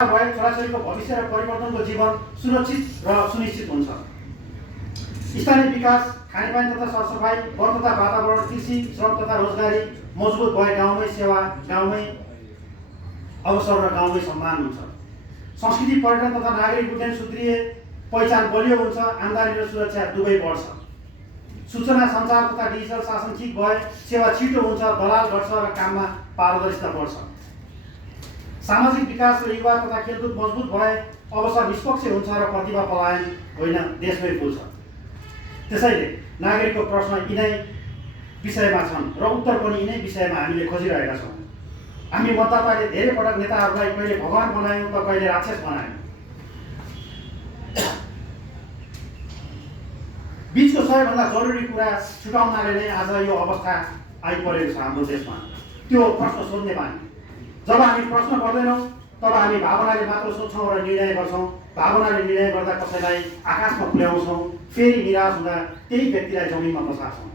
भए छोराछोरीको भविष्य र परिवर्तनको जीवन सुरक्षित र सुनिश्चित हुन्छ। स्थानीय विकास, खानेपानी तथा सरसफाइ, वन तथा वातावरण, कृषि, श्रम तथा रोजगारी मजबुत भए गाउँमै सेवा, गाउँमै अवसर र गाउँमै सम्मान हुन्छ। संस्कृति, पर्यटन तथा नागरिक उड्डयन सुदृढ, पहिचान बलियो हुन्छ, आम्दानी र सुरक्षा दुवै बढ्छ। सूचना सञ्चार तथा डिजिटल शासन ठिक भए सेवा छिटो हुन्छ, दलाल घट्छ र काममा पारदर्शिता बढ्छ। सामाजिक विकास र युवा तथा खेलकुद मजबुत भए अवसर निष्पक्ष हुन्छ र प्रतिभा पलायन होइन देशमै फुल्छ। त्यसैले नागरिकको प्रश्न यिनै विषयमा छन् र उत्तर पनि यिनै विषयमा हामीले खोजिरहेका छौँ। हामी मतदाताले धेरै पटक नेताहरूलाई कहिले भगवान बनायौँ त कहिले राक्षस बनायौँ। बीचको सबैभन्दा जरुरी कुरा छुटाउनाले नै आज यो अवस्था आइपरेको छ हाम्रो देशमा। त्यो प्रश्न सोध्ने बानी। जब हामी प्रश्न गर्दैनौँ तब हामी भावनाले मात्र सोध्छौँ र निर्णय गर्छौँ। भावनाले निर्णय गर्दा कसैलाई आकाशमा पुर्याउँछौँ, फेरि निराश हुँदा त्यही व्यक्तिलाई जमिनमा बसार्छौँ।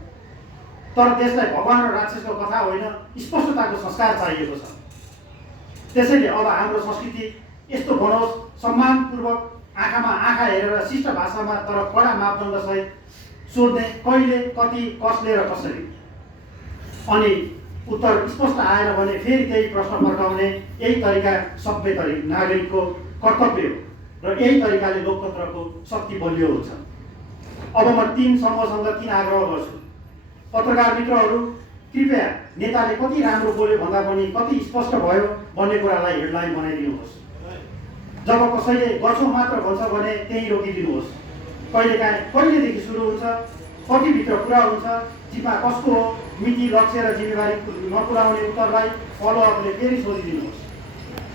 तर देशलाई भगवान र राक्षसको कथा होइन, स्पष्टताको संस्कार चाहिएको छ। त्यसैले अब हाम्रो संस्कृति यस्तो बनोस्, सम्मानपूर्वक आँखामा आँखा हेरेर शिष्ट भाषामा तर कडा मापदण्डसहित सोध्ने, कहिले, कति, कसले र कसरी। अनि उत्तर स्पष्ट आएन भने फेरि त्यही प्रश्न फर्काउने यही तरिका सभ्य नागरिकको कर्तव्य हो र यही तरिकाले लोकतन्त्रको शक्ति बलियो हुन्छ। अब म 3 समूहसँग 3 आग्रह गर्छु। पत्रकार मित्रहरू, कृपया नेताले कति राम्रो बोल्यो भन्दा पनि कति स्पष्ट भयो भन्ने कुरालाई हेडलाइन बनाइदिनुहोस्। जब कसैले गर्छौँ मात्र भन्छ भने त्यही रोकिदिनुहोस्। कहिलेदेखि सुरु हुन्छ, कतिभित्र पुरा हुन्छ, जिम्मा कसको हो, मिति, लक्ष्य र जिम्मेवारी नपुर्याउने उत्तरलाई फलोअपले फेरि सोधिदिनुहोस्।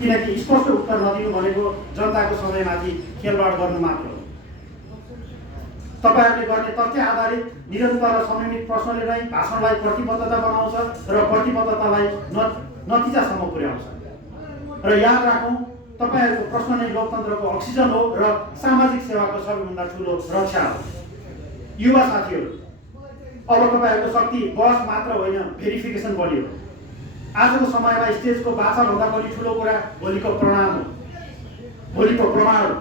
किनकि स्पष्ट उत्तर नदिनु भनेको जनताको समयमाथि खेलवाड गर्नु मात्र हो। तपाईँहरूले गर्ने तथ्य आधारित निरन्तर र संयमित प्रश्नले नै भाषणलाई प्रतिबद्धता बनाउँछ र प्रतिबद्धतालाई नतिजासम्म पुर्याउँछ। र याद राखौँ, तपाईँहरूको प्रश्न नै लोकतन्त्रको अक्सिजन हो र सामाजिक सेवाको सबैभन्दा ठुलो रक्षा हो। युवा साथीहरू, अब तपाईँहरूको शक्ति बहस मात्र होइन, भेरिफिकेसन बढी हो। आजको समयमा स्टेजको भाषाभन्दा पनि ठुलो कुरा भोलिको प्रमाण हो।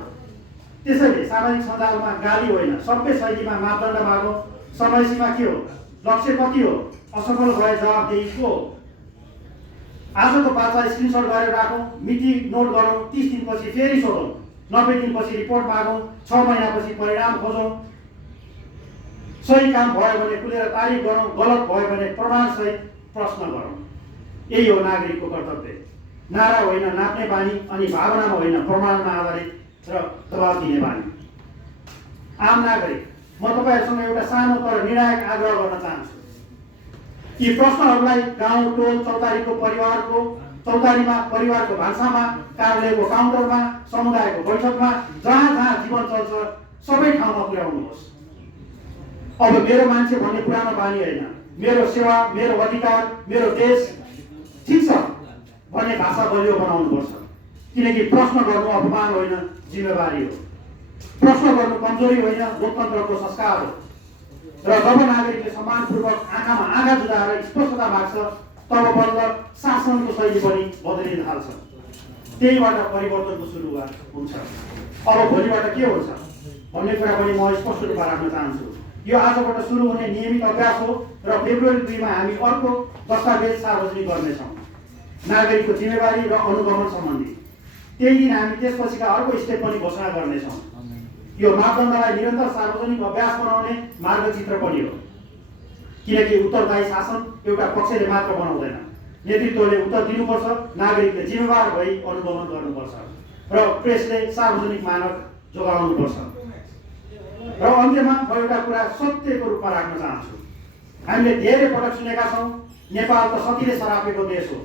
त्यसैले सामाजिक सञ्जालमा गाली होइन, सबै शैलीमा मापदण्ड मागौँ। समय सीमा के हो, लक्ष्य कति हो, असफल भए जवाबदेही को हो। आजको बाचा स्क्रिनसट गरेर राखौँ, मिति नोट गरौँ, 30 दिनपछि फेरि सोधौँ, 90 दिनपछि रिपोर्ट मागौँ, 6 महिनापछि परिणाम खोजौँ। सही काम भयो भने खुलेर तारिफ गरौँ, गलत भयो भने प्रमाणसहित प्रश्न गरौँ। यही हो नागरिकको कर्तव्य। नारा होइन, नाप्ने बानी, अनि भावनामा होइन, प्रमाणमा आधारित र दबाब दिने बानी। आम नागरिक, म तपाईँहरूसँग एउटा सानो तर निर्णायक आग्रह गर्न चाहन्छु। यी प्रश्नहरूलाई गाउँ, टोल, चौतारीमा, परिवारको भान्सामा, कार्यालयको काउन्टरमा, समुदायको बैठकमा, जहाँ जीवन चल्छ सबै ठाउँमा पुर्याउनुहोस्। अब मेरो मान्छे भन्ने पुरानो बानी होइन, मेरो सेवा, मेरो अधिकार, मेरो देश ठिक छ भन्ने भाषा बलियो बनाउनुपर्छ। किनकि प्रश्न गर्नु अपमान होइन, जिम्मेवारी हो। प्रश्न गर्नु कमजोरी होइन, लोकतन्त्रको संस्कार हो। र जब नागरिकले सम्मानपूर्वक आँखामा आँखा जुदाएर स्पष्टता माग्छ तब बल्ल शासनको शैली पनि बदलिन थाल्छ। त्यहीबाट परिवर्तनको सुरुवात हुन्छ। अब भोलिबाट के हुन्छ भन्ने कुरा पनि म स्पष्ट रूपमा राख्न चाहन्छु। यो आजबाट सुरु हुने नियमित अभ्यास हो र फेब्रुअरी 2 मा हामी अर्को दस्तावेज सार्वजनिक गर्नेछौँ, नागरिकको जिम्मेवारी र अनुगमन सम्बन्धी। त्यही दिन हामी त्यसपछिका अर्को स्टेप पनि घोषणा गर्नेछौँ। यो मापदण्डलाई निरन्तर सार्वजनिक अभ्यास बनाउने मार्गचित्र पनि हो। किनकि उत्तरदायी शासन एउटा पक्षले मात्र बनाउँदैन, नेतृत्वले उत्तर दिनुपर्छ, नागरिकले जिम्मेवार भई अनुगमन गर्नुपर्छ र प्रेसले सार्वजनिक मानक जोगाउनुपर्छ। र अन्त्यमा म एउटा कुरा सत्यको रूपमा राख्न चाहन्छु। हामीले धेरै पटक सुनेका छौँ, नेपाल त सतीले सरापेको देश हो।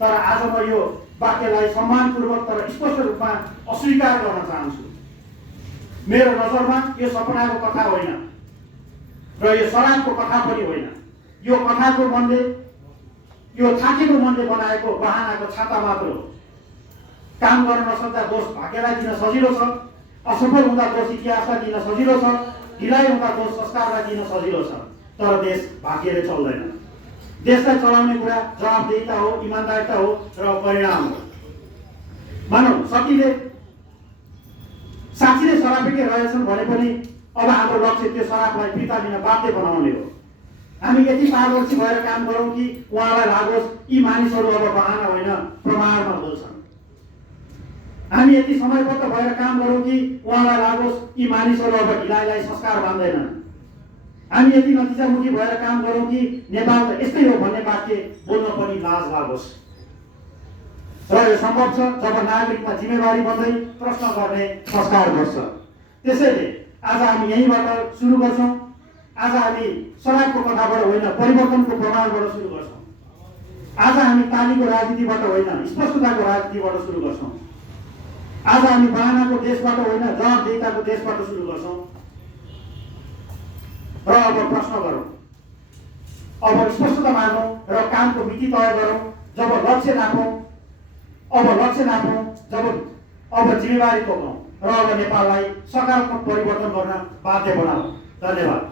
तर आज म यो वाक्यलाई सम्मानपूर्वक तर स्पष्ट रूपमा अस्वीकार गर्न चाहन्छु। मेरो नजरमा यो सपनाको कथा होइन र यो शराबको कथा पनि होइन। यो कथाको मनले, यो थाकेको मनले बनाएको बहानाको छाता मात्र हो। काम गर्न नसक्दा दोष भाग्यलाई दिन सजिलो छ, असफल हुँदा दोष इतिहासलाई दिन सजिलो छ, ढिलाइ हुँदा दोष संस्कारलाई दिन सजिलो छ। तर देश भाग्यले चल्दैन। देशलाई चलाउने कुरा जवाबदेहिता हो, इमान्दारिता हो र परिणाम हो। मानौ सतीले साँच्ची नै शराबीकै रहेछन् भने पनि अब हाम्रो लक्ष्य त्यो शराबलाई फिर्ता लिन बाध्य बनाउने हो। हामी यति पारदर्शी भएर काम गरौँ कि उहाँलाई लागोस् यी मानिसहरू अब बहाना होइन प्रमाणमा बोल्छन्। हामी यति समयबद्ध भएर काम गरौँ कि उहाँलाई लागोस् यी मानिसहरू अब ढिलाइलाई संस्कार मान्दैनन्। हामी यति नतिजामुखी भएर काम गरौँ कि नेपाल त यस्तै हो भन्ने वाक्य बोल्न पनि लाज लागोस्। र यो सम्भव छ जब नागरिकमा जिम्मेवारी बन्दै प्रश्न गर्ने संस्कार गर्छ। त्यसैले आज हामी यहीँबाट सुरु गर्छौँ। आज हामी शराबको कथाबाट होइन परिवर्तनको प्रमाणबाट सुरु गर्छौँ। आज हामी तालीको राजनीतिबाट होइन स्पष्टताको राजनीतिबाट सुरु गर्छौँ। आज हामी बहानाको देशबाट होइन जवाबदेहिताको देशबाट सुरु गर्छौँ। र अब प्रश्न गरौँ, अब स्पष्टता मागौँ र कामको मिति तय गरौँ। जब लक्ष्य नापौँ, जब अब जिम्मेवारी तोकौँ र अब नेपाललाई सकारात्मक परिवर्तन गर्न बाध्य बनाऊ। धन्यवाद।